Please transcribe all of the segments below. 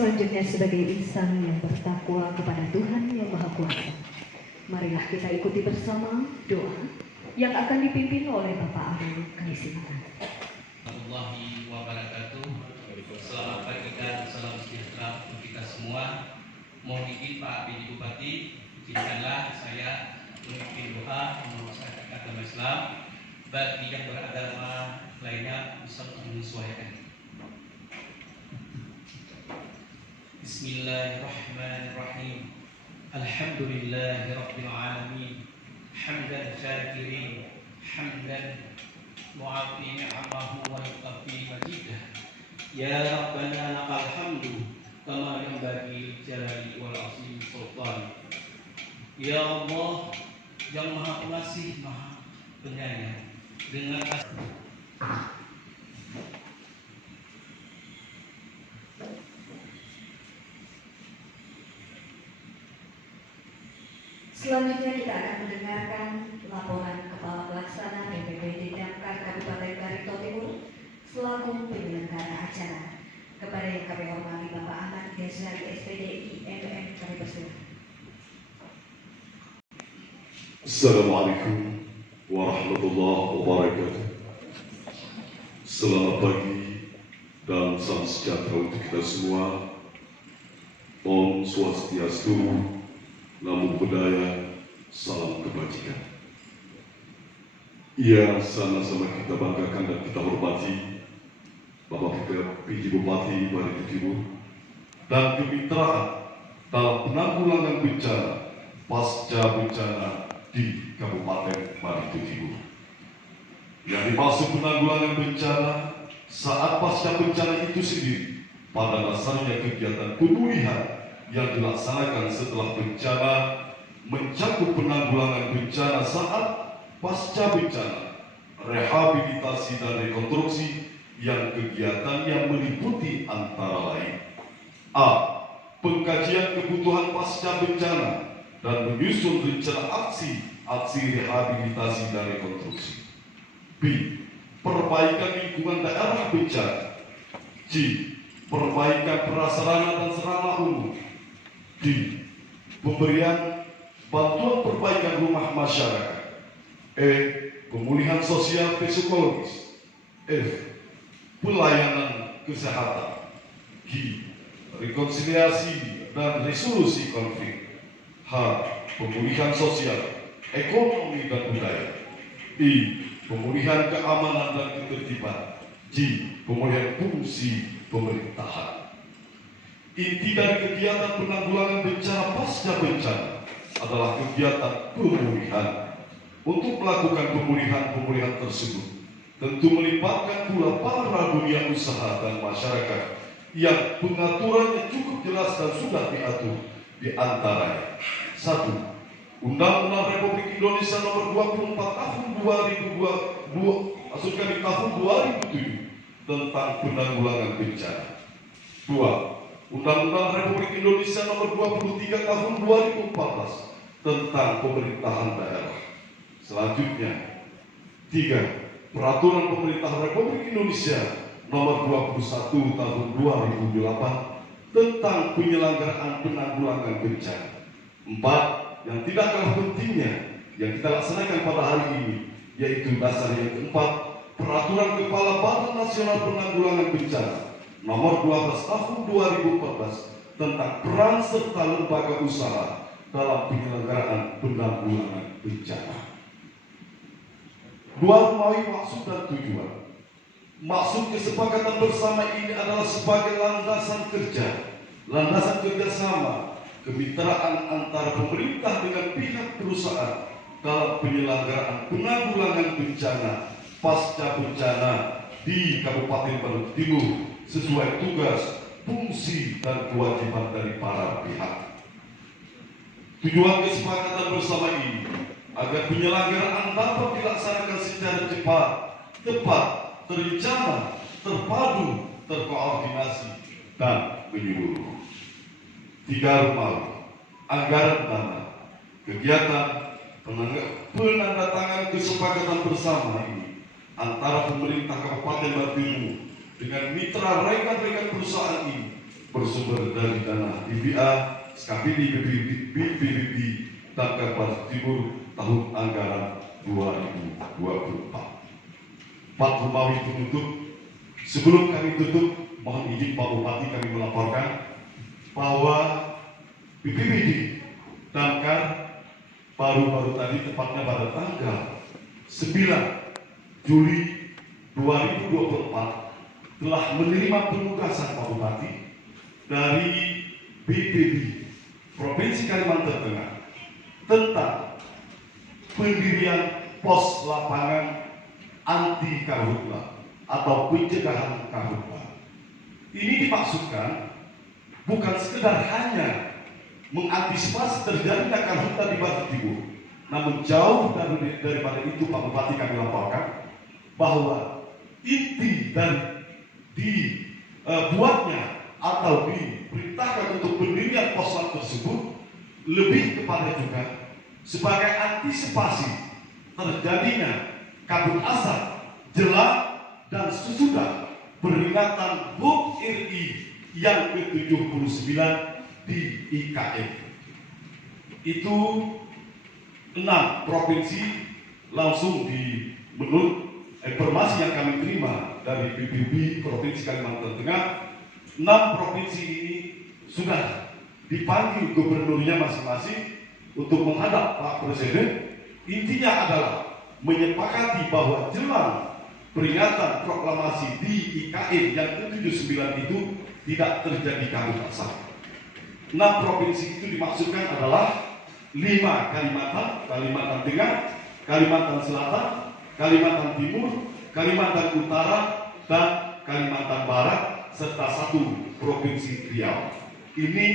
Selanjutnya sebagai insan yang bertakwa kepada Tuhan Yang Maha Kuasa, marilah kita ikuti bersama doa yang akan dipimpin oleh Bapak Arul Kaisiman. Warahmatullahi wabarakatuh. Selamat pagi dan salam sejahtera untuk kita semua. Mohon izin Pak Bidi Bupati, izinkanlah saya memimpin doa masyarakat agama Islam bagi yang beragama lainnya bisa menyesuaikan. Bismillahirrahmanirrahim. Alhamdulillahi rabbil alamin. Hamdan syakirin, hamdan mu'afi ni'amahu wa yuqafi majidah. Ya Rabbana lakal hamdu kama yanbaghi jalali wal azim sultan. Ya Allah yang Maha Pengasih, Maha Penyayang, dengan Selanjutnya kita akan mendengarkan laporan Kepala Pelaksana BPBD Damkar Kabupaten Barito Timur selaku penyelenggara acara. Kepada yang kami hormati Bapak Ahmad Ghazali SPDI MM, kami persilakan. Assalamualaikum warahmatullahi wabarakatuh. Selamat pagi dan salam sejahtera untuk kita semua. Om Swastiastu, Namo Buddhaya, salam kebajikan. Yang sama-sama kita banggakan dan kita hormati Bapak PJ Bupati Barito Timur dan kemitraan dalam penanggulangan bencana pasca bencana di Kabupaten Barito Timur. Yang dimaksud penanggulangan bencana saat pasca bencana itu sendiri pada dasarnya kegiatan pemulihan yang dilaksanakan setelah bencana mencakup penanggulangan bencana saat pasca bencana, rehabilitasi dan rekonstruksi yang kegiatannya meliputi antara lain A. Pengkajian kebutuhan pasca bencana dan menyusun rencana aksi rehabilitasi dan rekonstruksi. B. Perbaikan lingkungan daerah bencana. C. Perbaikan prasarana dan sarana umum. D. Pemberian bantuan perbaikan rumah masyarakat. E. Pemulihan sosial psikologis. F. Pelayanan kesehatan. G. Rekonsiliasi dan resolusi konflik. H. Pemulihan sosial, ekonomi dan budaya. I. Pemulihan keamanan dan ketertiban. J. Pemulihan fungsi pemerintahan. Inti dari kegiatan penanggulangan bencana pasca bencana adalah kegiatan pemulihan. Untuk melakukan pemulihan tersebut tentu melibatkan pula para dunia usaha dan masyarakat yang pengaturannya cukup jelas dan sudah diatur, di antaranya 1. Undang-Undang Republik Indonesia Nomor 24 Tahun 2002, maksudnya di tahun 2007 tentang penanggulangan bencana. 2. Undang-Undang Republik Indonesia Nomor 23 Tahun 2014 tentang pemerintahan daerah. Selanjutnya 3. Peraturan Pemerintah Republik Indonesia Nomor 21 Tahun 2008 tentang penyelenggaraan penanggulangan bencana. 4. Yang tidak kalah pentingnya yang kita laksanakan pada hari ini, yaitu dasar yang keempat, Peraturan Kepala Badan Nasional Penanggulangan Bencana Nomor 12 Tahun 2014 tentang peran serta lembaga usaha dalam penyelenggaraan penanggulangan bencana. 2. Rumawi maksud dan tujuan. Maksud kesepakatan bersama ini adalah sebagai landasan kerjasama, kemitraan antara pemerintah dengan pihak perusahaan dalam penyelenggaraan penanggulangan bencana pasca bencana di Kabupaten Barito Timur sesuai tugas, fungsi, dan kewajiban dari para pihak. Tujuan kesepakatan bersama ini agar penyelenggaraan dapat dilaksanakan secara cepat, tepat, terencana, terpadu, terkoordinasi, dan menyeluruh. 3. Rumawi, anggaran dana, kegiatan penandatangan kesepakatan bersama ini antara pemerintah Kabupaten Barito Timur dengan mitra rekan-rekan perusahaan ini bersumber dari dana IBA, SKPD BPBD Damkar Barat Timur tahun anggaran 2024. Pak Rumawi penutup, sebelum kami tutup, mohon izin Pak Bupati kami melaporkan bahwa BPBD Damkar baru-baru tadi, tepatnya pada tanggal 9 Juli 2024 telah menerima penugasan Pak Bupati dari BPD Provinsi Kalimantan Tengah tentang pendirian pos lapangan anti karhutla atau pencegahan karhutla. Ini dimaksudkan bukan sekedar hanya mengantisipasi terjadinya karhutla di Barat Timur, namun jauh daripada itu Pak Bupati kami laporkan bahwa inti dari dibuatnya atau diperintahkan untuk pendirian pos tersebut lebih kepada juga sebagai antisipasi terjadinya kabut asap jelang dan sesudah peringatan HUT RI yang ke-79 di IKN. Itu 6 provinsi langsung menurut informasi yang kami terima dari BPB Provinsi Kalimantan Tengah, 6 provinsi ini sudah dipanggil gubernurnya masing-masing untuk menghadap Pak Presiden. Intinya adalah menyepakati bahwa jelang peringatan proklamasi di IKN yang ke-79 itu tidak terjadi kabut asap. 6 provinsi itu dimaksudkan adalah 5 Kalimantan, Kalimantan Tengah, Kalimantan Selatan, Kalimantan Timur, Kalimantan Utara, dan Kalimantan Barat, serta 1 Provinsi Riau. Ini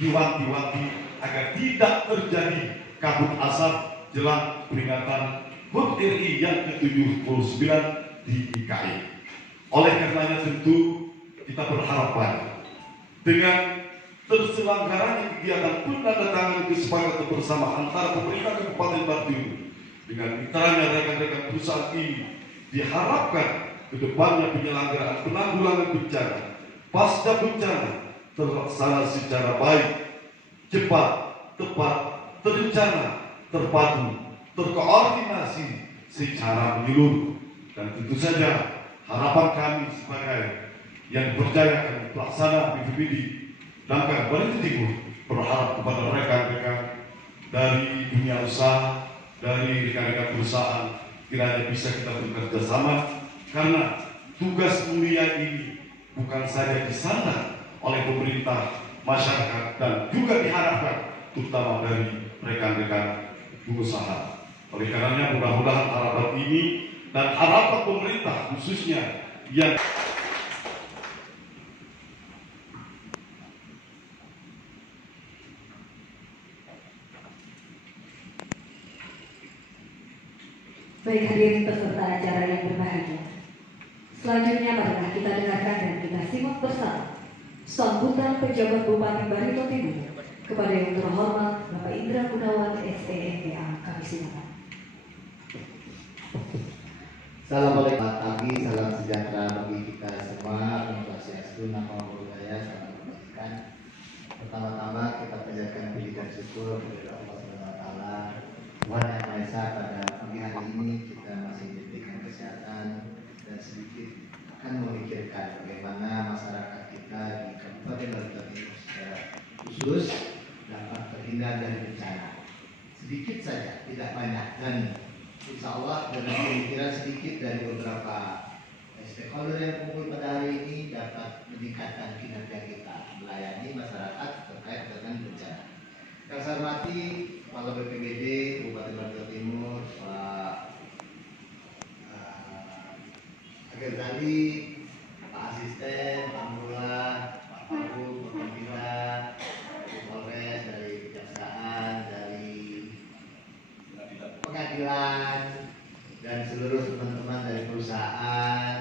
diwanti-wanti agar tidak terjadi kabut asap jelang peringatan HUT RI yang ke-79 di IKN. Oleh karenanya tentu kita berharap banyak dengan terselenggaranya kegiatan penandatanganan kesepakatan bersama antara pemerintah Kabupaten Barat Timur dengan mitranya rekan-rekan perusahaan ini, diharapkan ke depannya penyelenggaraan penanggulangan bencana pasca bencana terlaksana secara baik, cepat, tepat, terencana, terpadu, terkoordinasi secara menyeluruh. Dan tentu saja harapan kami sebagai yang dipercaya akan pelaksana BPBD Damkar Barat Timur berharap kepada rekan-rekan dari dunia usaha, dari rekan-rekan perusahaan, kiranya bisa kita bekerja sama, karena tugas mulia ini bukan saja disandang oleh pemerintah, masyarakat, dan juga diharapkan terutama dari rekan-rekan pengusaha. Oleh karenanya mudah-mudahan harapan ini dan harapan pemerintah khususnya yang baik hadirin peserta acara yang berbahagia. Selanjutnya marilah kita dengarkan dan kita simak bersama sambutan penjabat Bupati Barito Timur kepada yang terhormat Bapak Indra Gunawan SEMPA. Kami silakan. Assalamualaikum warahmatullahi wabarakatuh. Salam sejahtera bagi kita semua. Om Swastiastu, Namo Buddhaya, salam kebajikan. Pertama-tama kita panjatkan puji dan syukur kepada Allah Subhanahu wa taala, Tuhan Yang Maha Esa. Pada pagi hari ini kita masih diberikan kesehatan dan sedikit akan memikirkan bagaimana masyarakat kita di Kabupaten Barito Timur secara khusus dapat terhindar dari bencana. Sedikit saja, tidak banyak, dan insya Allah dengan pemikiran sedikit dari beberapa stakeholder yang kumpul pada hari ini dapat meningkatkan kinerja kita melayani masyarakat terkait dengan bencana. Yang saya hormati Kepala BPBD Kabupaten Barito Timur, Pak Ghazali, Pak Asisten, Pak Mula, Pak Pabu, Pak Pembina, Polres, dari Kejaksaan, dari Pengadilan, dan seluruh teman-teman dari perusahaan,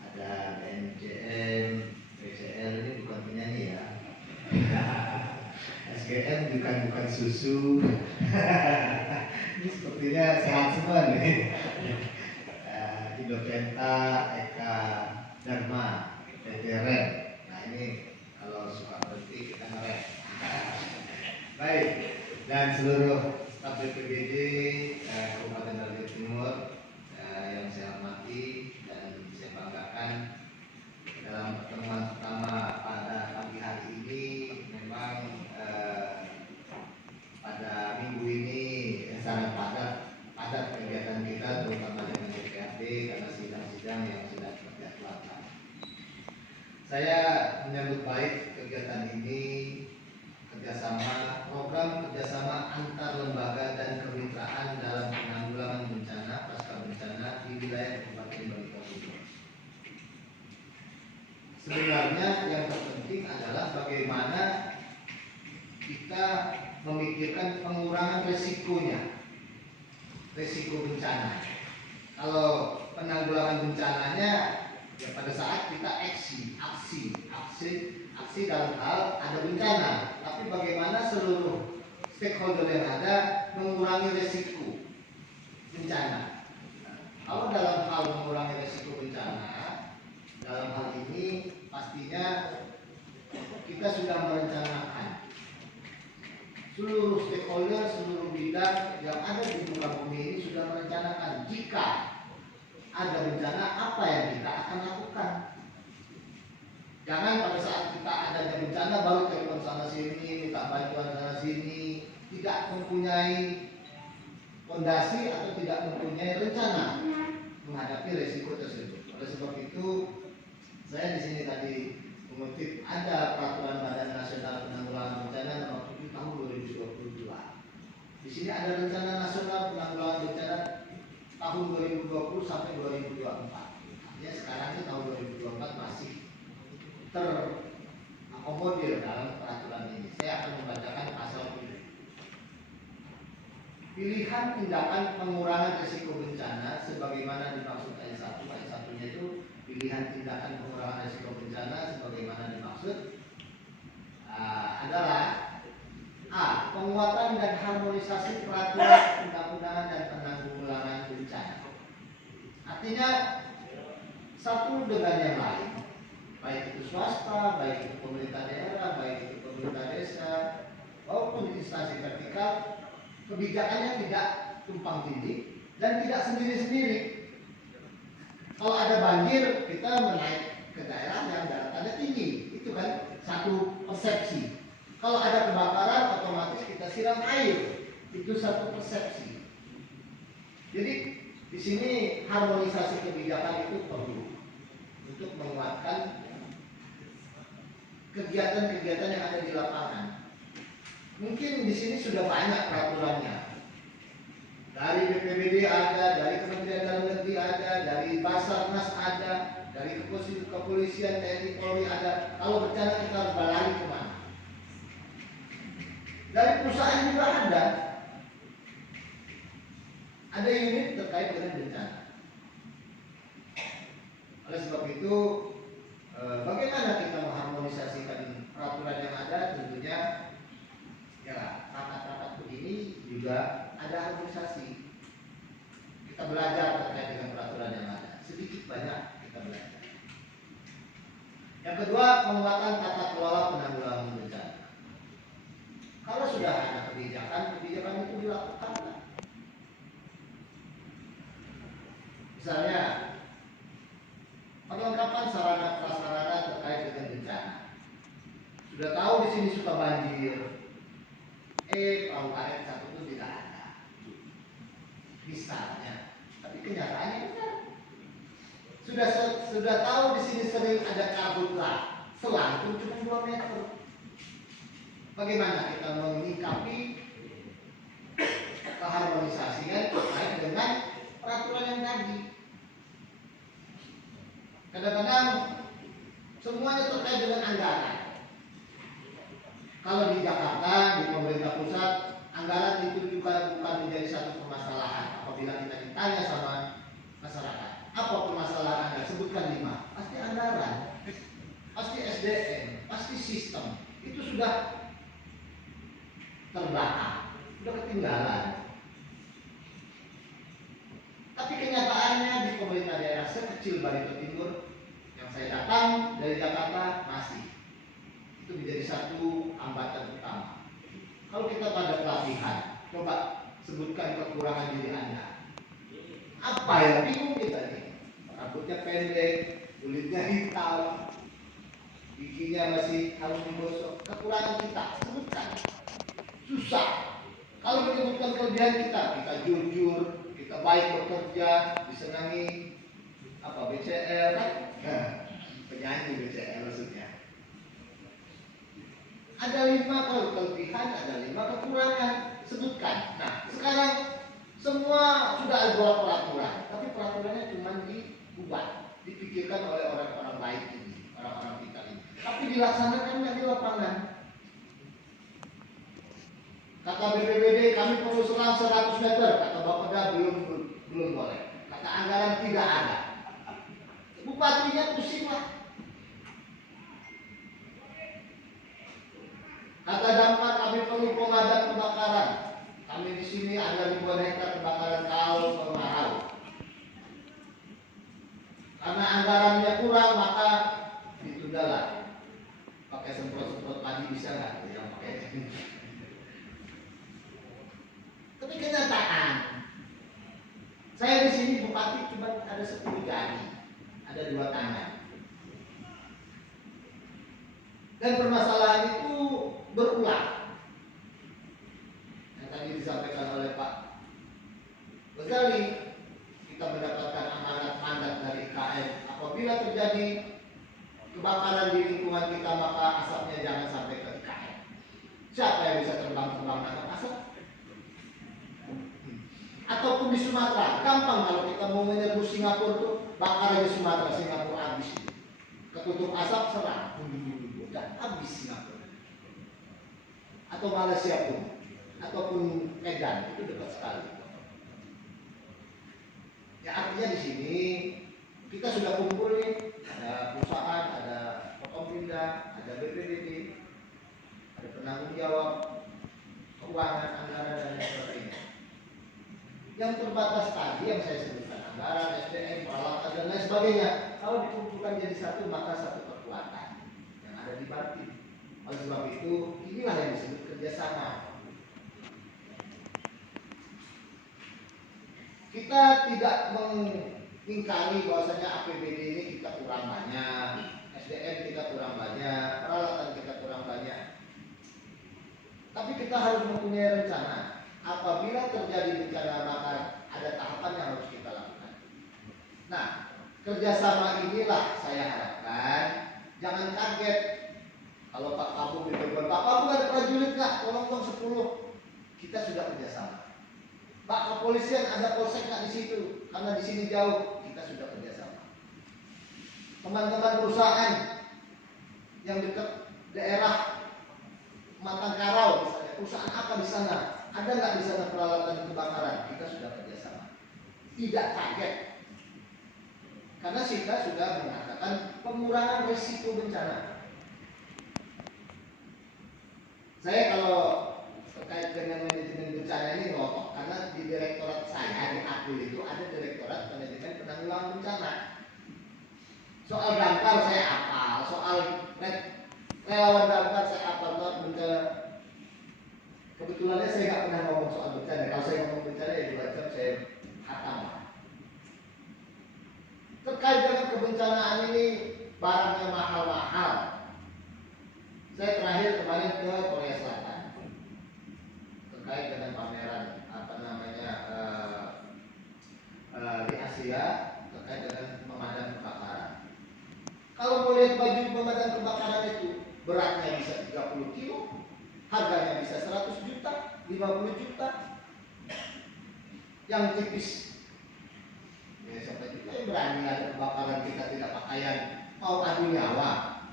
ada BNJM, BCL, ini bukan penyanyi ya, SGM bukan susu, ini sepertinya sehat semua nih, Indoventa, Eka, Dharma, TTRN. Nah ini kalau kalau suka berhenti kita ngerem. Baik, dan seluruh staf BPBD Kabupaten Darjat Timur yang saya hormati dan saya banggakan, dalam pertemuan pertama pada pagi hari ini memang pada minggu ini sangat padat kegiatan kita, terutama dengan DPRD karena sidang-sidang yang sudah terjadwalkan. Saya menyambut baik kegiatan ini, program kerjasama antar lembaga dan kemitraan dalam penanggulangan bencana pasca bencana di wilayah Kabupaten Bangka-Belitung. Sebenarnya yang terpenting adalah bagaimana kita memikirkan pengurangan resikonya, resiko bencana. Kalau penanggulangan bencananya ya pada saat kita aksi dalam hal ada bencana, tapi bagaimana seluruh stakeholder yang ada mengurangi resiko bencana. Kalau dalam hal mengurangi resiko bencana, dalam hal ini pastinya kita sudah merencanakan seluruh stakeholder, seluruh bidang yang ada di muka bumi ini sudah merencanakan jika ada bencana apa yang kita akan lakukan. Jangan pada saat kita adanya bencana baru telepon sana sini, minta bantuan sana sini, tidak mempunyai fondasi atau tidak mempunyai rencana menghadapi resiko tersebut. Oleh sebab itu, saya di sini tadi mengutip ada Peraturan Badan Nasional Penanggulangan Bencana Nomor 7 Tahun 2022. Di sini ada Rencana Nasional Penanggulangan Bencana tahun 2020 sampai 2024. Artinya sekarang ini tahun 2024 masih terakomodir dalam peraturan ini. Saya akan membacakan pasal ini. Pilihan tindakan pengurangan risiko bencana sebagaimana dimaksud ayat 1. Ayat 1-nya itu pilihan tindakan pengurangan risiko bencana sebagaimana dimaksud adalah A. Penguatan dan harmonisasi peraturan undang-undangan dan penanggulangan bencana. Artinya satu dengan yang lain, baik itu swasta, baik itu pemerintah daerah, baik itu pemerintah desa, maupun instansi vertikal, kebijakannya tidak tumpang tindih dan tidak sendiri-sendiri. Kalau ada banjir, kita menaik ke daerah yang daratannya tinggi, itu kan satu persepsi. Kalau ada kebakaran, otomatis kita siram air, itu satu persepsi. Jadi di sini harmonisasi kebijakan itu perlu untuk menguatkan kegiatan-kegiatan yang ada di lapangan. Mungkin di sini sudah banyak peraturannya. Dari BPBD ada, dari Kementerian Dalam Negeri ada, dari Basarnas ada, dari Kepolisian TNI Polri ada. Kalau bencana kita harus berlari kemana? Dari perusahaan juga ada. Ada unit terkait dengan bencana. Oleh sebab itu, bagaimana kita mengharmonisasikan peraturan yang ada? Tentunya, ya rapat-rapat begini juga ada harmonisasi. Kita belajar terkait dengan peraturan yang ada. Sedikit banyak kita belajar. Yang kedua, penguatan tata kelola penanggulangan bencana. Kalau sudah ada kebijakan itu dilakukan. Misalnya, perlengkapan sarana prasarana terkait dengan bencana. Sudah tahu di sini suka banjir. Perahu karet satu itu tidak ada. Misalnya, tapi kenyataannya benar. Sudah tahu di sini sering ada karhutlah, selang itu cuma 2 meter. Bagaimana kita menyikapi keharmonisasian terkait dengan peraturan yang tadi? Kadang-kadang semuanya terkait dengan anggaran. Kalau di Jakarta, di pemerintah pusat, anggaran itu juga bukan menjadi satu permasalahan. Apabila kita ditanya sama masyarakat, apa permasalahan Anda? Sebutkan 5. Pasti anggaran, pasti SDM, pasti sistem. Itu sudah terbelakang, sudah ketinggalan. Tapi kenyataannya di pemerintah daerah sekecil Barito Timur yang saya datang dari Jakarta masih itu menjadi satu hambatan utama. Kalau kita pada pelatihan, coba sebutkan kekurangan diri Anda. Apa ya, bingung kita nih. Rambutnya pendek, kulitnya hitam, giginya masih harus digosok. Kekurangan kita, sebutkan. Susah. Kalau menyebutkan kelebihan kita jujur, kita baik bekerja, disenangi BCL kan? Penyanyi BCL maksudnya. Ada 5 kelebihan, ada 5 kekurangan. Sebutkan. Nah, sekarang semua sudah ada peraturan, tapi peraturannya cuma dibuat, dipikirkan oleh orang-orang baik ini, orang-orang kita ini. Tapi dilaksanakan nggak di lapangan. Kata BPBD kami perlu selang 100 meter, kata Bapeda belum boleh. Kata anggaran tidak ada. Bupatinya pusing lah. Kata damkar kami perlu pemadam kebakaran. Kami di sini ada ribuan hektar kebakaran kalau kemarau. Karena anggarannya kurang maka ditundala. Pakai semprot-semprot padi bisa nggak? Yang pakai. Tapi kenyataan, saya di sini bupati cuma ada 10 jari, ada 2 tangan. Dan permasalahan itu berulang. Yang tadi disampaikan oleh Pak Ghazali, kita mendapatkan amanat mandat dari IKN. Apabila terjadi kebakaran di lingkungan kita, maka asapnya jangan sampai ke IKN. Siapa yang bisa terbang-terbang nangkap asap? Ataupun di Sumatera, gampang kalau kita mau menyerbu Singapura tuh, bakar aja Sumatera, Singapura habis. Ketutup asap serang, dan habis Singapura. Atau Malaysia pun, ataupun Medan, itu dekat sekali. Ya artinya di sini kita sudah kumpul nih, ada perusahaan, ada Forkompinda, ada BPBD, ada penanggung jawab keuangan, anggaran dan lain sebagainya. Yang terbatas tadi yang saya sebutkan, anggaran, SDM, peralatan dan lain sebagainya, kalau dikumpulkan jadi satu maka satu kekuatan yang ada di Batin. Oleh sebab itu inilah yang disebut kerjasama. Kita tidak mengingkari bahwasanya APBD ini kita kurang banyak, SDM kita kurang banyak, peralatan kita kurang banyak. Tapi kita harus mempunyai rencana. Apabila terjadi bencana maka ada tahapan yang harus kita lakukan. Nah, kerjasama inilah saya harapkan jangan kaget kalau Pak Kabu ditelepon, Pak Kabu ada prajurit nggak? Tolong dong 10. Kita sudah kerjasama. Pak kepolisian ada polsek nggak di situ? Karena di sini jauh, kita sudah kerjasama. Teman-teman perusahaan yang dekat daerah Matangkarau misalnya, perusahaan apa di sana? Ada nggak di sana peralatan kebakaran? Kita sudah kerjasama. Tidak kaget, karena kita sudah mengatakan pengurangan risiko bencana. Saya kalau terkait dengan manajemen bencana ini ngotot, karena di direktorat saya di April itu ada direktorat manajemen penanggulangan bencana. Soal damkar saya hafal, soal relawan damkar saya hafal, bencana. Kebetulannya saya nggak pernah ngomong soal bencana. Kalau saya ngomong bencana ya 2 jam saya hatam. Terkait dengan kebencanaan ini barangnya mahal-mahal. Saya terakhir kemarin ke Korea Selatan terkait dengan pameran di Asia terkait dengan pemadam kebakaran. Kalau mau lihat baju pemadam kebakaran itu beratnya bisa 30 kilo. Harganya bisa 100 juta, 50 juta. Yang tipis. Ya siapa juga yang berani ada kebakaran kita tidak pakaian, mau adu nyawa.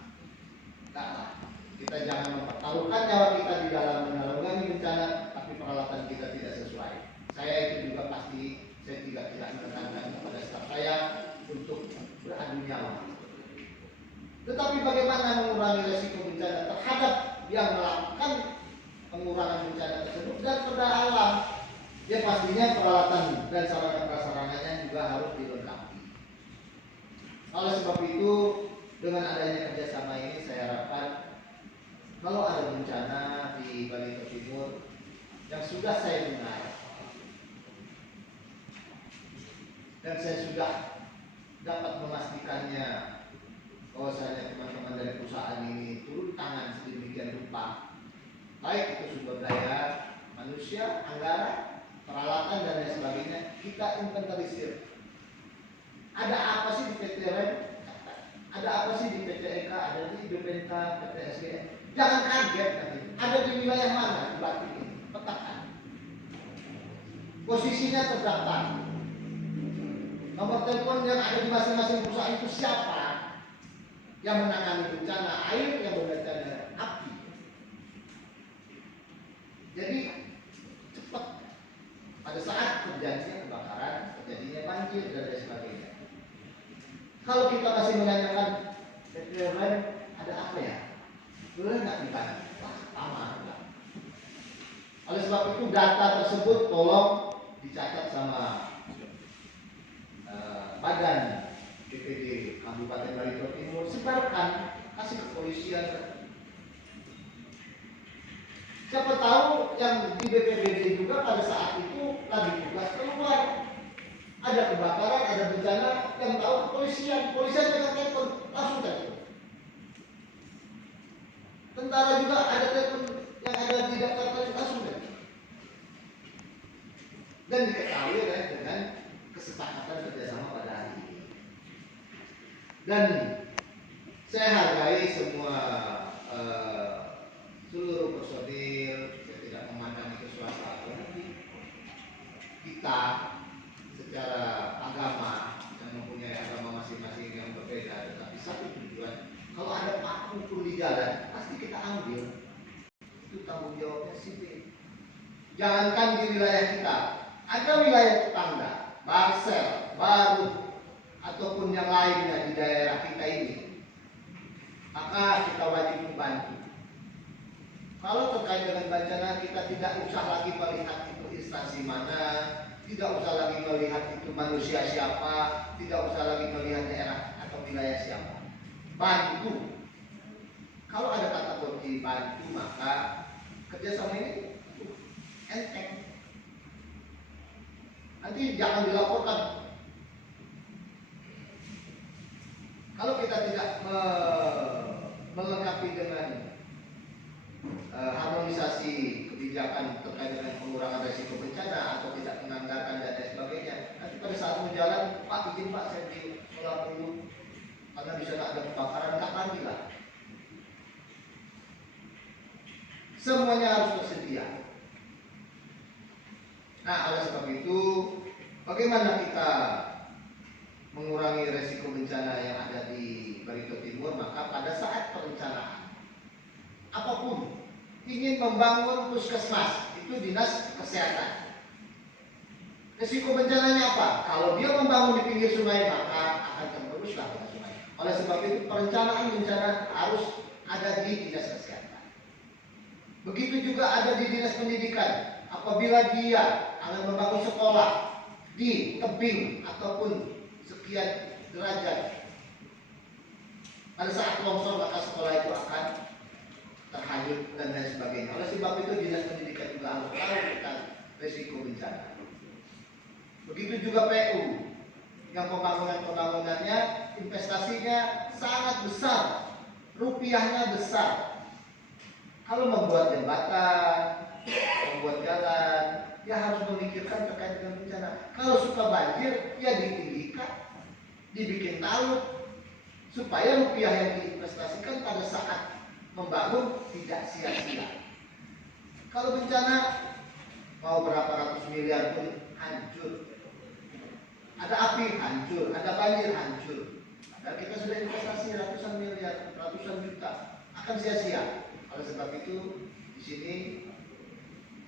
Enggak lah. Kita jangan mempertaruhkan nyawa kita di dalam menanggulangi bencana, tapi peralatan kita tidak sesuai. Saya itu juga pasti saya tidak menekankan kepada staf saya untuk beradu nyawa. Tetapi bagaimana mengurangi resiko bencana terhadap yang melakukan pengurangan bencana tersebut dan pada alam, ya pastinya peralatan dan sarana-prasarananya juga harus dilengkapi. Oleh sebab itu, dengan adanya kerjasama ini saya harapkan kalau ada bencana di Barito Timur yang sudah saya dengar dan saya sudah dapat memastikannya bahwasanya teman-teman dari perusahaan ini turun tangan sedemikian rupa, baik itu sumber daya manusia, anggaran, peralatan dan lain sebagainya, kita inventarisir. Ada apa sih di PT REN? Ada apa sih di PT EKA? Ada di BPNK, PT SGN? Jangan kaget nanti. Ada di wilayah mana di Batik ini? Petakan. Posisinya terdaftar. Nomor telepon yang ada di masing-masing perusahaan itu siapa? Yang menangani bencana air, yang bencana api. Jadi cepat. Pada saat terjadinya kebakaran, terjadinya banjir dan lain sebagainya. Kalau kita masih menanyakan PT REN ada apa ya? Boleh nggak ditanya? Wah, aman enggak. Oleh sebab itu data tersebut tolong dicatat sama badan BPD Kabupaten Barito Timur, sebarkan, kasih ke kepolisian. Siapa tahu yang di BPBD juga pada saat itu lagi tugas keluar. Ada kebakaran, ada bencana, yang tahu kepolisian. Polisian dengan telepon, langsung telepon. Tentara juga ada telepon yang ada di daftar telepon, langsung telepon. Dan diketahui ya, dengan kesepakatan kerjasama pada hari ini. Dan saya hargai semua seluruh personil, saya tidak memandang itu swasta atau negeri. Kita secara agama yang mempunyai agama masing-masing yang berbeda, tetapi satu tujuan. Kalau ada paku pun di jalan, pasti kita ambil. Itu tanggung jawabnya sipil. Jangankan di wilayah kita, ada wilayah tetangga, Barsel, Baru, ataupun yang lainnya di daerah kita ini, maka kita wajib membantu. Kalau terkait dengan bencana, kita tidak usah lagi melihat itu instansi mana, tidak usah lagi melihat itu manusia siapa, tidak usah lagi melihat daerah atau wilayah siapa. Bantu. Kalau ada kategori bantu, maka kerjasama ini enteng. Nanti jangan dilaporkan. Kalau kita tidak melengkapi dengan harmonisasi kebijakan terkait dengan pengurangan risiko bencana atau tidak menganggarkan dan lain sebagainya, nanti pada saat mau jalan, Pak izin Pak saya di sholat dulu karena di sana ada kebakaran, nggak lagi lah. Semuanya harus tersedia. Nah, oleh sebab itu, bagaimana kita mengurangi risiko bencana yang ada di Barito Timur? Maka pada saat perencanaan, apapun ingin membangun puskesmas, itu dinas kesehatan. Risiko bencananya apa? Kalau dia membangun di pinggir sungai, maka akan tergeruslah pada sungai. Oleh sebab itu perencanaan bencana harus ada di dinas kesehatan. Begitu juga ada di dinas pendidikan. Apabila dia akan membangun sekolah di tebing ataupun sekian derajat, pada saat longsor maka sekolah itu akan terhanyut dan lain sebagainya. Oleh sebab itu dinas pendidikan juga harus tahu tentang risiko bencana. Begitu juga PU yang pembangunannya investasinya sangat besar, rupiahnya besar. Kalau membuat jembatan, membuat jalan, ya harus memikirkan terkait dengan bencana. Kalau suka banjir, ya ditinggikan, dibikin talud, supaya rupiah yang diinvestasikan pada saat membangun tidak sia-sia. Kalau bencana mau berapa ratus miliar pun hancur. Ada api hancur, ada banjir hancur. Dan kita sudah investasi ratusan miliar, ratusan juta, akan sia-sia. Oleh sebab itu di sini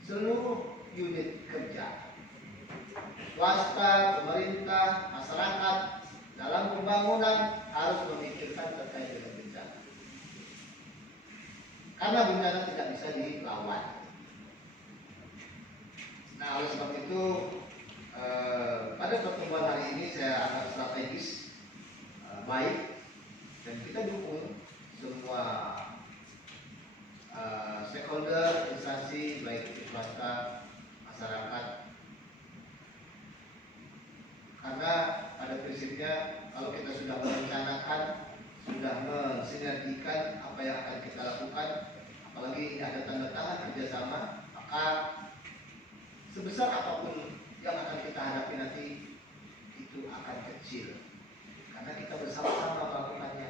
seluruh unit kerja, swasta, pemerintah, masyarakat dalam pembangunan harus memikirkan terkait dengan bencana. Karena bencana tidak bisa dilawan. Nah, oleh sebab itu pada pertemuan hari ini saya anggap strategis, baik, dan kita dukung semua mestinya kalau kita sudah merencanakan, sudah mensinergikan apa yang akan kita lakukan, apalagi ini ada tanda tangan kerjasama, maka sebesar apapun yang akan kita hadapi nanti itu akan kecil, karena kita bersama-sama melakukannya,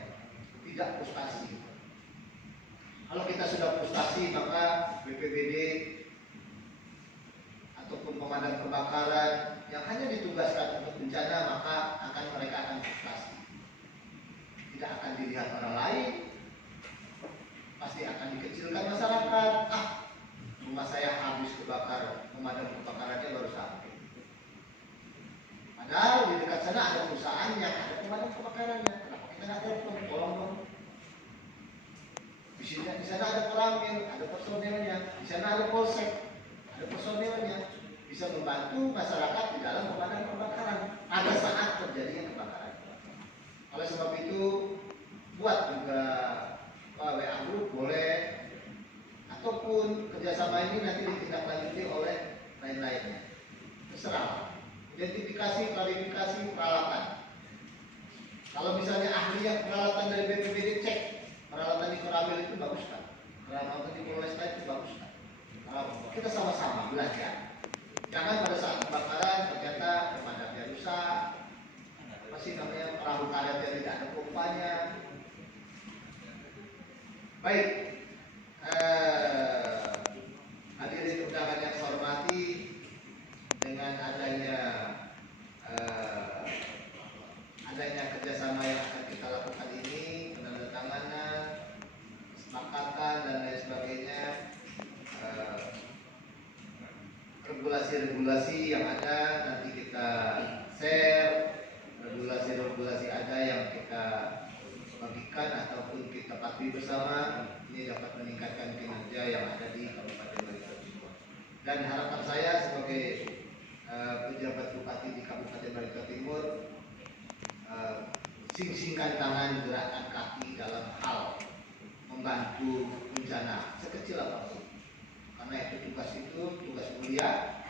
tidak frustasi. Kalau kita sudah frustasi, maka BPBD ataupun pemadam kebakaran yang hanya ditugaskan untuk bencana, maka mereka akan frustasi. Tidak akan dilihat orang lain, pasti akan dikecilkan masyarakat. Rumah saya habis kebakar, pemadam kebakarannya baru sampai. Padahal di dekat sana ada perusahaannya, ada pemadam kebakarannya. Kenapa kita nggak telepon? Tolong dong. Di sana ada koramil, ada personelnya. Di sana ada polsek, ada personelnya. Bisa membantu masyarakat di dalam pemadam kebakaran pada saat terjadinya kebakaran. Oleh sebab itu, buat juga WA group boleh, ataupun kerjasama ini nanti ditindaklanjuti oleh lain-lainnya. Terserah. Identifikasi, klarifikasi, peralatan. Kalau misalnya ahli yang peralatan dari BPBD cek, peralatan di Koramil itu bagus kan? Peralatan di Polresta itu bagus kan? Kita sama-sama belajar. Jangan pada saat kebakaran ternyata pemadamnya rusak, perahu karetnya tidak ada pompanya. Baik, hadirin undangan yang saya hormati, dengan adanya kerjasama yang akan kita lakukan ini, penandatanganan, kesepakatan dan lain sebagainya, regulasi-regulasi yang ada nanti kita share, regulasi-regulasi ada yang kita bagikan ataupun kita patuhi bersama, ini dapat meningkatkan kinerja yang ada di Kabupaten Barito Timur. Dan harapan saya sebagai pejabat bupati di Kabupaten Barito Timur, sing-singkan tangan, gerakkan kaki dalam hal membantu bencana sekecil apapun, karena itu tugas mulia,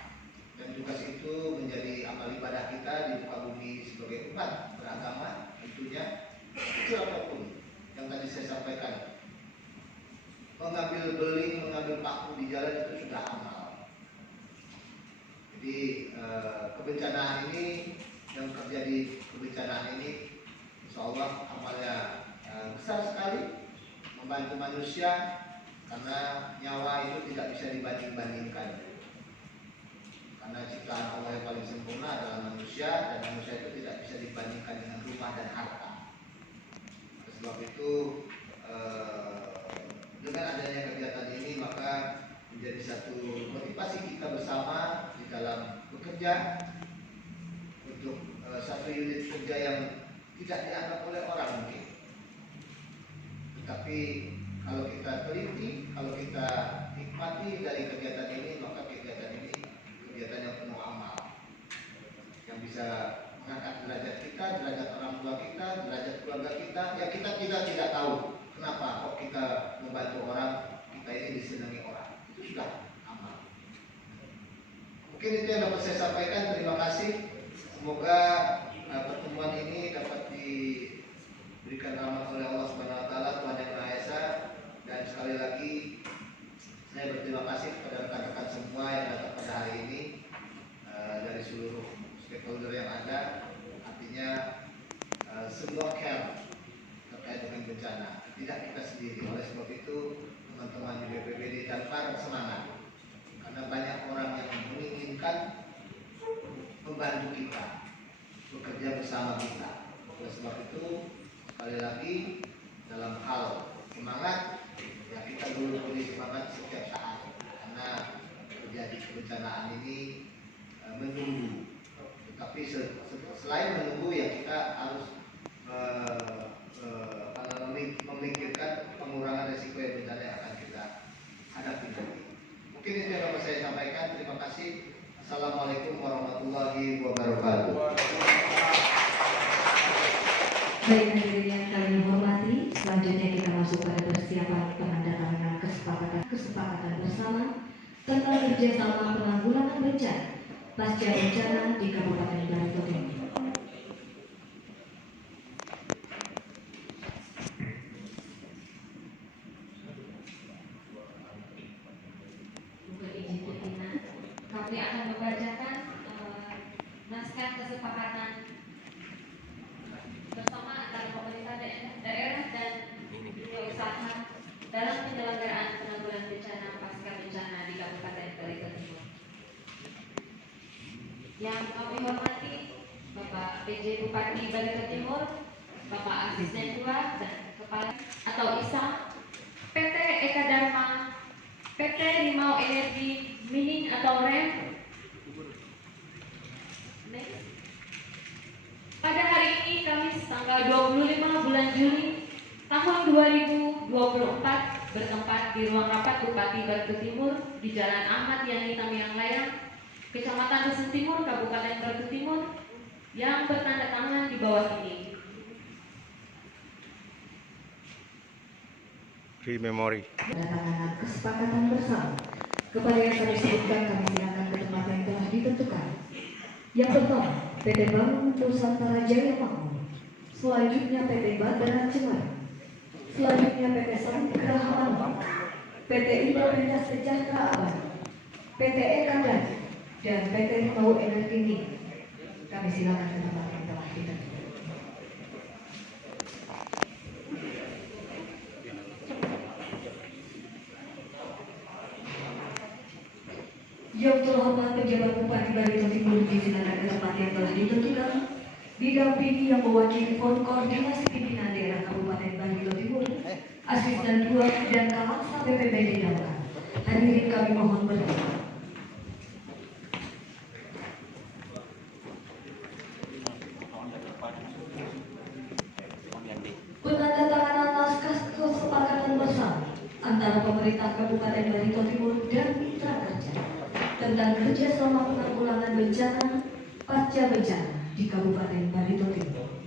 dan tugas itu menjadi amal ibadah kita di muka bumi sebagai umat beragama. Tentunya kecil apapun yang tadi saya sampaikan, mengambil beling, mengambil paku di jalan itu sudah amal. Jadi kebencanaan ini, yang terjadi kebencanaan ini, insya Allah amalnya besar sekali, membantu manusia, karena nyawa itu tidak bisa dibanding-bandingkan. Karena ciptaan Allah yang paling sempurna adalah manusia, dan manusia itu tidak bisa dibandingkan dengan rumah dan harta. Oleh sebab itu, dengan adanya kegiatan ini, maka menjadi satu motivasi kita bersama di dalam bekerja untuk satu unit kerja yang tidak dianggap oleh orang mungkin. Tetapi kalau kita teliti, kalau kita nikmati dari kegiatan ini, maka kegiatan ini kegiatan yang penuh amal, yang bisa mengangkat derajat kita, derajat orang tua kita, derajat keluarga kita. Ya kita tidak tahu kenapa kok kita membantu orang, kita ini disenangi orang. Itu sudah amal. Mungkin itu yang dapat saya sampaikan. Terima kasih. Semoga pertemuan ini dapat diberikan rahmat oleh Allah Subhanahu Wa Taala, Tuhan Yang Maha Esa. Dan sekali lagi saya berterima kasih kepada rekan-rekan semua yang datang pada hari ini, dari seluruh stakeholder yang ada. Artinya semua care terkait dengan bencana, tidak kita sendiri. Oleh sebab itu teman-teman di BPBD Damkar semangat, karena banyak orang yang menginginkan membantu kita, bekerja bersama kita. Oleh sebab itu sekali lagi dalam hal semangat, ya kita dulu beri semangat setiap saat, karena terjadi kebencanaan ini menunggu. Tetapi selain menunggu, ya kita harus memikirkan pengurangan risiko yang bencana yang akan kita hadapi nanti. Mungkin itu yang dapat saya sampaikan. Terima kasih. Assalamualaikum warahmatullahi wabarakatuh. Baik hadirin yang kami hormati, selanjutnya kita masuk pada persiapan penandatanganan kesepakatan bersama tentang kerjasama penanggulangan bencana pasca bencana di Kabupaten Barito Timur. akan membacakan naskah kesepakatan bersama antara pemerintah daerah dan dunia usaha dalam penyelenggaraan penanggulangan bencana pasca bencana di Kabupaten Barito Timur. Yang kami hormati Bapak PJ Bupati Barito Timur, Bapak Asisten 2 dan Kepala atau ISA, PT Eka Dharma, PT Rimau Energi Mining atau REM. Pada hari ini Kamis tanggal 25 bulan Juli tahun 2024 bertempat di ruang rapat Bupati Barito Timur di Jalan Ahmad Yani Tamiang Layang, Kecamatan Dusun Timur, Kabupaten Barito Timur yang bertanda tangan di bawah ini. Memori. Penandatanganan kesepakatan bersama kepada yang kami sebutkan kami silakan ke tempat yang telah ditentukan. Yang pertama, PT Bangun Nusantara Jaya Makmur. Selanjutnya PT Badara Cemara. Selanjutnya PT Sari Geraha, PT Indonesia Sejahtera Abadi, PT Eka Dharma, dan PT Rimau Energi Mining. Kami silakan ke tempat yang telah ditentukan. Yang terhormat pejabat Bupati Barito Timur disilakan ke tempat yang telah ditentukan, didampingi yang mewakili Forum Koordinasi Pimpinan Daerah Kabupaten Barito Timur, Asisten 2 dan Kalangsa BPBD Damkar. Hadirin kami mohon berdiri. Penandatanganan naskah kesepakatan bersama antara pemerintah Kabupaten Barito Timur dan mitra kerja tentang kerjasama penanggulangan bencana pasca bencana di Kabupaten Barito Timur.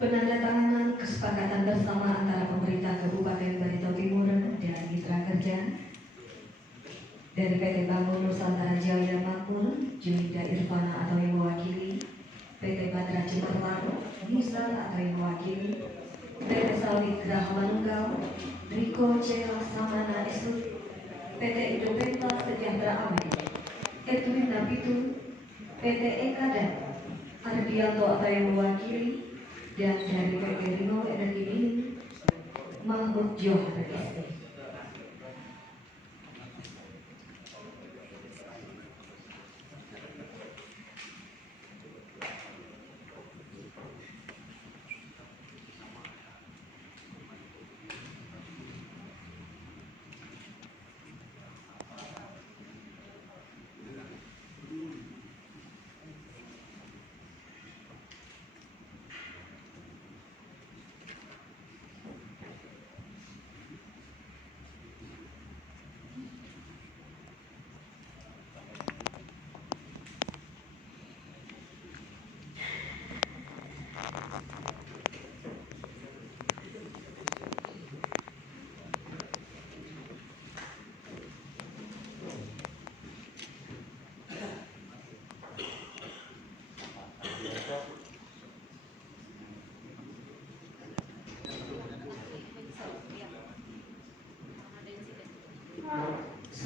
Penandatanganan kesepakatan bersama antara pemerintah Kabupaten Barito Timur dan mitra kerja dari PT Bangun Nusantara Jaya Makmur, Junida Irfana atau yang mewakili, PT Badra Cemara, Nizar atau yang mewakili, PT Saudi Geraha Manunggal, Riko Cela Samana Esut, PT Indopenta Sejahtera Abadi, Edwin Nabitu, PT Eka Dharma, Ardianto atau yang mewakili, dan dari PT Rimau Energi Mining, Mahmud Johar SP.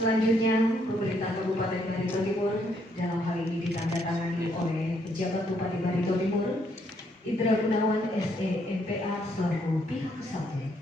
Selanjutnya, pemerintah Kabupaten Barito Timur dalam hal ini ditandatangani oleh pejabat Bupati Barito Timur, Indra Gunawan SE MPA selaku pihak subjek.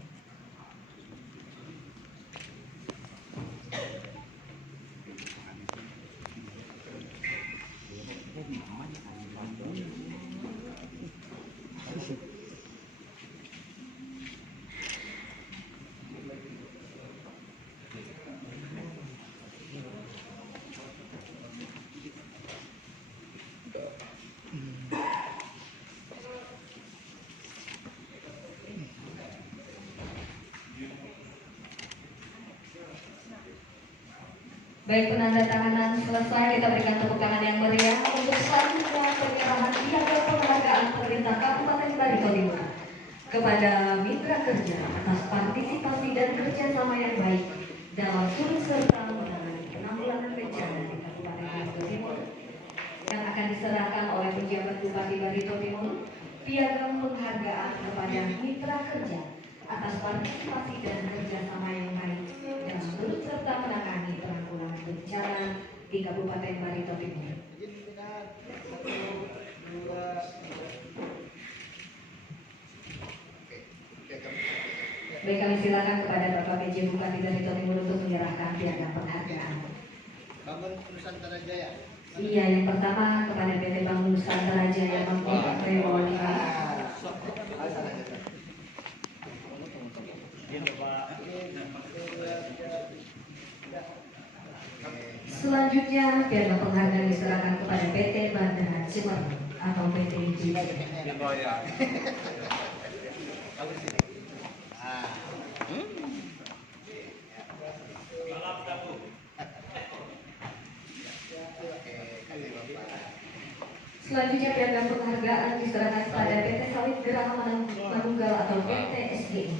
Baik, penandatanganan selesai, kita berikan tepuk tangan yang meriah untuk selanjutnya penyerahan piagam penghargaan pemerintah Kabupaten Barito Timur kepada mitra kerja atas partisipasi dan kerjasama yang baik dalam turut serta menangani penanggulangan bencana di Kabupaten Barito Timur yang akan diserahkan oleh pejabat Bupati Barito Timur. Piagam penghargaan kepada mitra kerja atas partisipasi dan kerjasama yang baik dalam turut serta menangani penanggulangan bencana di Kabupaten Barito Timur. Baik, kami silakan kepada Bapak PJ Bupati Barito Timur untuk menyerahkan piagam penghargaan. Bangun Nusantara Jaya. Iya, yang pertama kepada PT Bangun Nusantara Jaya Mangkok Remonika. Selanjutnya piagam penghargaan diserahkan kepada PT Bandara Cimahi atau PT JJ. Selanjutnya piagam penghargaan diserahkan kepada PT Sawit Geraha Manunggal atau PT SGI.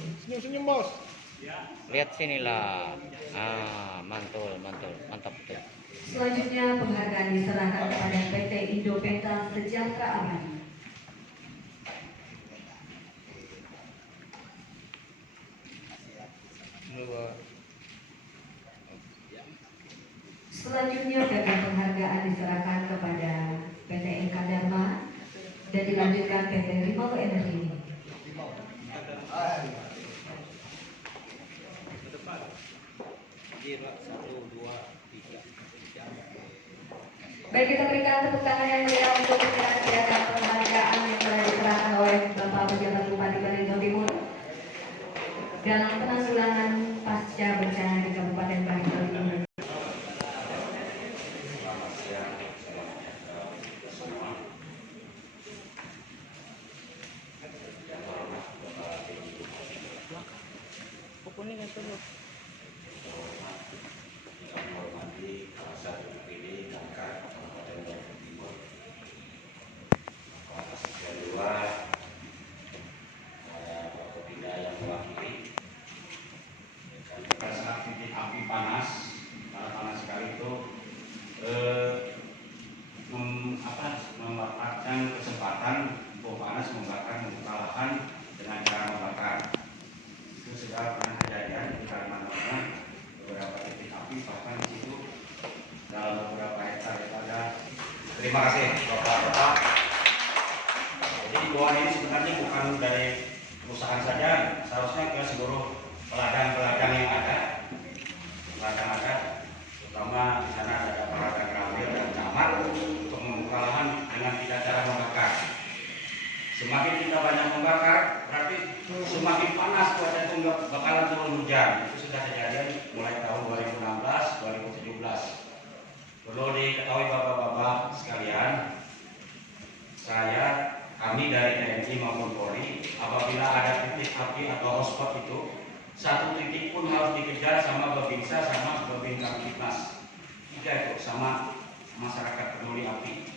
Lihat sinilah. Mantul, mantap betul. Selanjutnya penghargaan diserahkan kepada PT Indopenta Sejahtera Abadi. Selanjutnya piagam penghargaan diserahkan kepada PT Eka Dharma dan dilanjutkan PT Rimau Energi. Baik, kita berikan tepuk tangan yang meriah untuk penyerahan piagam penghargaan yang telah diserahkan oleh Bapak Pejabat Bupati Barito Timur dalam penanggulangan pasca bencana di Kabupaten Barito Timur. memanfaatkan kesempatan untuk panas membakar lahan dengan cara membakar. Itu sudah pernah kejadian di Kalimantan, beberapa titik api bahkan di situ dalam beberapa hektar itu ada. Terima kasih Bapak-bapak. Jadi doa ini sebenarnya bukan dari perusahaan saja, seharusnya ke seluruh peladang-peladang yang ada, terutama di sana ada peladang Gramil dan Camat untuk membuka lahan dengan tidak cara membakar. Semakin kita banyak membakar, berarti semakin panas cuaca itu bakalan turun hujan. Itu sudah kejadian mulai tahun 2016, 2017. Perlu diketahui bapak-bapak sekalian, kami dari TNI maupun Polri, apabila ada titik api atau hotspot itu, satu titik pun harus dikejar sama Babinsa sama Babin Kamtipmas. 3 itu sama masyarakat peduli api.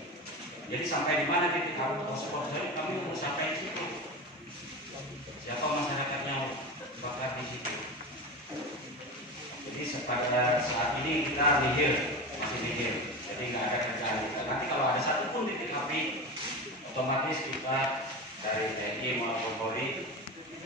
Jadi sampai di mana titik api hotspot saya, kami harus sampai di situ. Siapa masyarakatnya bakar di situ. Jadi pada saat ini kita masih nihil. Jadi nggak ada kerjaan kita. Nanti kalau ada satu pun titik api, otomatis kita dari TNI maupun Polri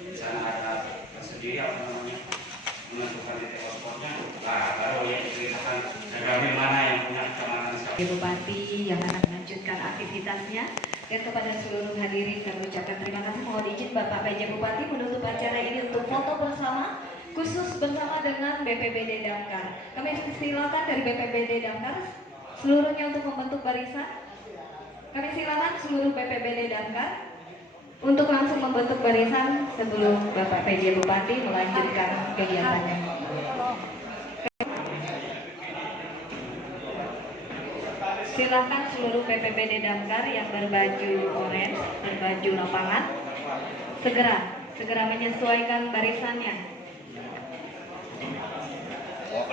di sana ada sendiri menentukan titik hotspotnya. Nah, baru yang diceritakan negara mana yang punya kecamatan sekali. Bupati yang akan melanjutkan aktivitasnya. Dan kepada seluruh hadirin kami ucapkan terima kasih. Mohon izin Bapak PJ Bupati menutup acara ini untuk foto bersama, khusus bersama dengan BPBD Damkar. Kami silakan dari BPBD Damkar seluruhnya untuk membentuk barisan. Kami silakan seluruh BPBD Damkar untuk langsung membentuk barisan sebelum Bapak PJ Bupati melanjutkan kegiatannya. Silakan seluruh BPBD Damkar yang berbaju oranye, berbaju lapangan, segera menyesuaikan barisannya.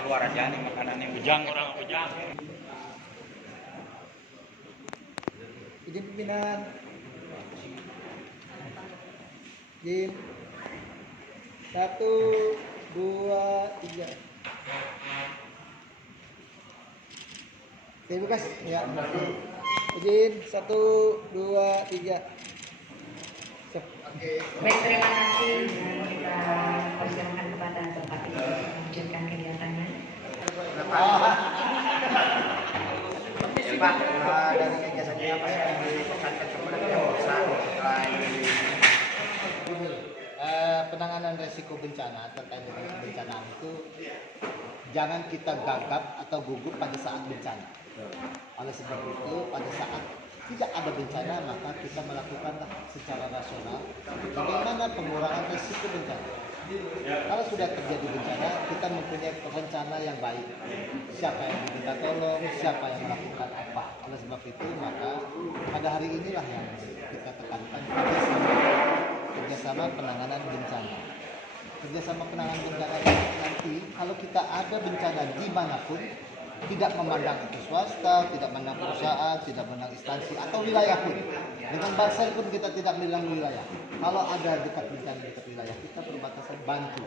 keluar aja nih makanan yang Ujang orang ujang. Izin pimpinan. Izin. 1, 2, 3. Oke, bebas. Ya. Izin 1, 2, 3. Siap. Baik, terima kasih. Dan kita persilahkan kepada Bapak Ibu melanjutkan kegiatannya. Pak, dari kegiatannya apa yang dipesankan kepada pemirsa setelah ini? Penanganan resiko bencana terkait dengan kebencanaan itu jangan kita gagap atau gugup pada saat bencana. Oleh sebab itu, pada saat tidak ada bencana maka kita melakukanlah secara rasional bagaimana pengurangan resiko bencana. Kalau sudah terjadi bencana, kita mempunyai rencana yang baik. Siapa yang diminta tolong, siapa yang melakukan apa. Oleh sebab itu, maka pada hari inilah yang kita tekankan kerjasama penanganan bencana. Kerjasama penanganan bencana nanti, kalau kita ada bencana dimanapun, tidak memandang itu swasta, tidak memandang perusahaan, tidak memandang instansi atau wilayah pun. Dengan Barsel pun kita tidak memandang wilayah. Kalau ada dekat bencana dekat wilayah, kita berbatasan bantu.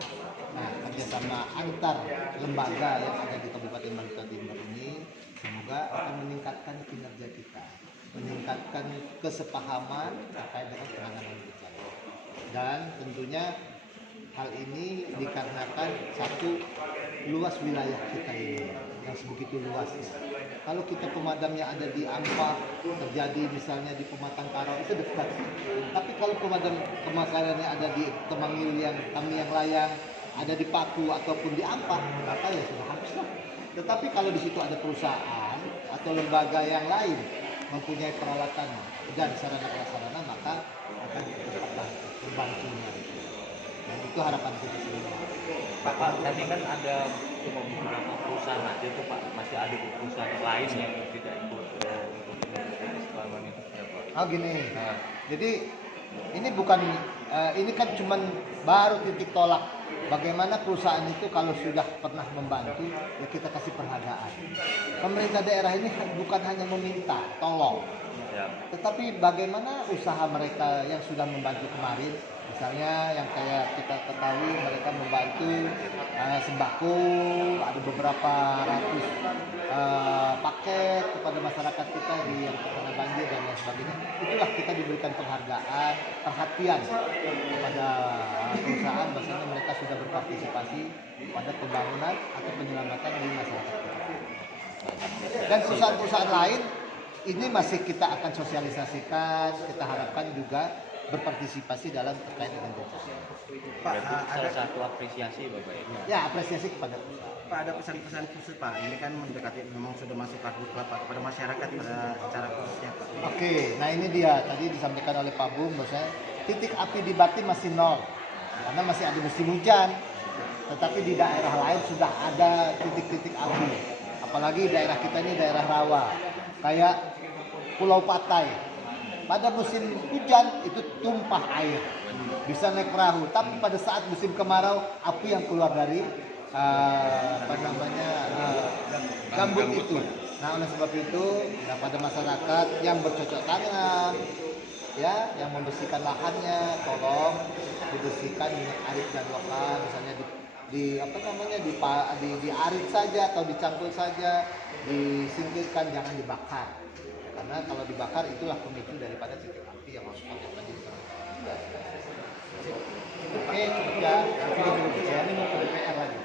Nah, kerjasama antar lembaga yang ada di Kabupaten Barito Timur ini semoga akan meningkatkan kinerja kita, meningkatkan kesepahaman terkait dengan penanganan bencana. Dan tentunya hal ini dikarenakan satu, luas wilayah kita ini yang sebegitu luasnya. Kalau kita pemadamnya ada di Ampah, terjadi misalnya di Pematang Karau, itu dekat. Tapi kalau kebakarannya ada di Temangil yang kami yang layang, ada di Paku ataupun di Ampah, maka ya sudah habislah. Tetapi kalau di situ ada perusahaan atau lembaga yang lain mempunyai peralatan dan sarana-prasarana, maka akan cepat membantunya. Dan itu harapan kita semua. Pak, tadi kan ada cuma beberapa perusahaan aja tuh Pak, masih ada perusahaan lain yang tidak ikut untuk selama itu berapa? Oh gini, jadi ini bukan, ini kan cuman baru titik tolak. Bagaimana perusahaan itu kalau sudah pernah membantu, ya kita kasih penghargaan. Pemerintah daerah ini bukan hanya meminta tolong, tetapi bagaimana usaha mereka yang sudah membantu kemarin. Misalnya yang kayak kita ketahui mereka membantu sembako, ada beberapa ratus paket kepada masyarakat kita di yang terkena banjir dan lain sebagainya. Itulah kita diberikan penghargaan, perhatian kepada perusahaan bahwasanya mereka sudah berpartisipasi pada pembangunan atau penyelamatan di masyarakat kita. Dan perusahaan-perusahaan lain ini masih kita akan sosialisasikan, kita harapkan juga berpartisipasi dalam terkait dengan bencana. Pak, ada satu apresiasi Bapak ini. Ya, apresiasi kepada perusahaan. Pak, ada pesan-pesan khusus Pak. Ini kan mendekati memang sudah masuk kartu Pak kepada masyarakat pada cara khususnya Pak. Oke, nah ini dia tadi disampaikan oleh Pak Bung bahwa titik api di Batim masih nol karena masih ada musim hujan. Tetapi di daerah lain sudah ada titik-titik api. Apalagi daerah kita ini daerah rawa, kayak Pulau Patai. Pada musim hujan itu tumpah air, bisa naik perahu. Tapi pada saat musim kemarau, api yang keluar dari gambut itu. Nah, oleh sebab itu, nah, pada masyarakat yang bercocok tangan, ya, yang membersihkan lahannya, tolong dibersihkan dengan arit dan lokal, misalnya diarit saja atau dicangkul saja, disingkirkan, jangan dibakar. Karena kalau dibakar itulah pemicu daripada titik api yang harus tadi. Oke, cukup ya. Ini mau ke DPR lagi.